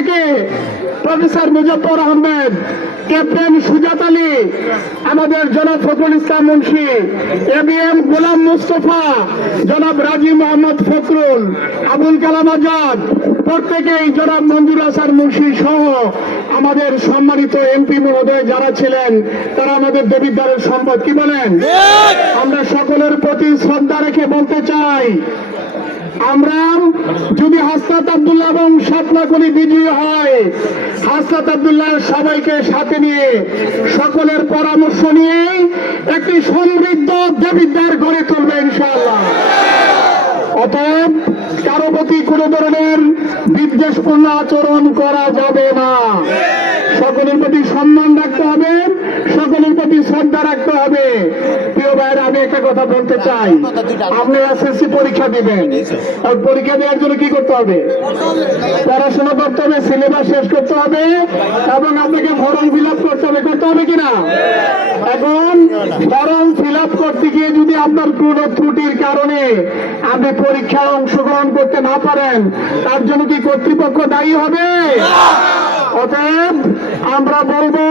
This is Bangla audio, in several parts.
থেকে প্রফেসর মুজফর আহমেদ, ক্যাপ্টেন সুজাত আলী, আমাদের জনাব ফখরুল ইসলাম মুন্সি, ABM গোলাম মুস্তফা, জনাব রাজি মোহাম্মদ ফখরুল, আবুল কালাম আজাদ, প্রত্যেকেই জনাব মঞ্জুর হাসান মুন্সি সহ আমাদের সম্মানিত MP মহোদয় যারা ছিলেন, তারা আমাদের দেবিদ্বারের সম্পদ। কি বলেন? আমরা সকলের প্রতি শ্রদ্ধা রেখে বলতে চাই, আমরা যদি হাসনাত আব্দুল্লাহ এবং শাপলাকলি বিজয়ী হয়, হাসনাত আব্দুল্লাহ সবাইকে সাথে নিয়ে সকলের পরামর্শ নিয়ে একটি সমৃদ্ধ দেবিদ্বার গড়ে তুলবে ইনশাআল্লাহ। অতএব কারো প্রতি কোনো ধরনের বিদ্বেষপূর্ণ আচরণ করা যাবে না। সকলের প্রতি সম্মান রাখতে হবে, সকলের প্রতি শ্রদ্ধা রাখতে হবে। প্রিয় ভাইয়েরা, আমি একটা কথা বলতে চাই, আপনি SSC পরীক্ষা দিবেন, আর পরীক্ষা দেওয়ার জন্য কি করতে হবে? পড়াশোনা করতে হবে, সিলেবাস শেষ করতে হবে, এবং আপনাকে ফর্ম ফিল আপ করতে হবে কিনা? এখন ফর্ম ফিল আপ করতে গিয়ে যদি আপনার কোনো ত্রুটির কারণে আপনি পরীক্ষায় অংশগ্রহণ করতে না পারেন, তার জন্য কি কর্তৃপক্ষ দায়ী হবে? অতএব আমরা বলবো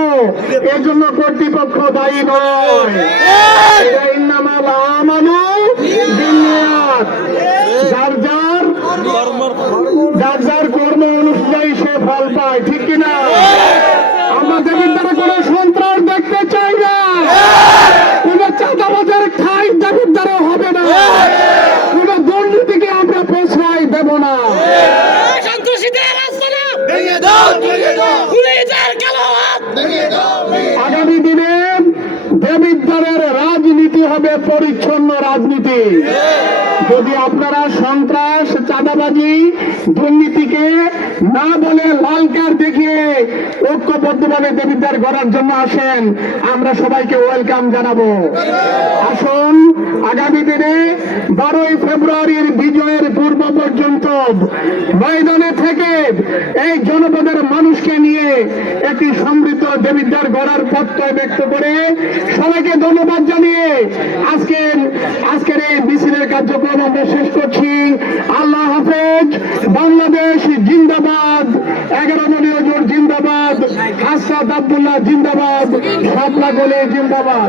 এর জন্য কর্তৃপক্ষ দায়ী নয়। ইন্নামাল আমালু বিন্নিয়াত, যার যার কর্ম অনুযায়ী সে ফল পায়, ঠিক কিনা? আমরা দেবিদ্বারে কোনো সন্ত্রাস দেখতে চাই না, কোন চাঁদাবাজের ঠাই দেবিদ্বারে হবে না, কোন দুর্নীতিকে আমরা প্রশ্রয় দেব না। আগামী দিনে দেবিদ্বারের রাজনীতি হবে পরিচ্ছন্ন রাজনীতি। যদি আপনারা সন্ত্রাস, চাঁদাবাজি, দুর্নীতিকে না বলে লাল কার্ড দেখিয়ে ঐক্যবদ্ধভাবে দেবিদ্বার গড়ার জন্য আসেন, আমরা সবাইকে ওয়েলকাম জানাবো। আসুন আগামী দিনে 12ই ফেব্রুয়ারির বিজয়ের পূর্ব পর্যন্ত ময়দানে থেকে এই জনপদের মানুষকে নিয়ে একটি সমৃদ্ধ দেবিদ্বার গড়ার প্রত্যয় ব্যক্ত করে সবাইকে ধন্যবাদ জানিয়ে আজকের এই মিছিলের কার্যক্রম আমরা শেষ করছি। আল্লাহ হাফেজ। বাংলাদেশ জিন্দাবাদ, 11 দলীয় জোট জিন্দাবাদ, হাসনাত আব্দুল্লাহ জিন্দাবাদ, শাপলাকলি জিন্দাবাদ।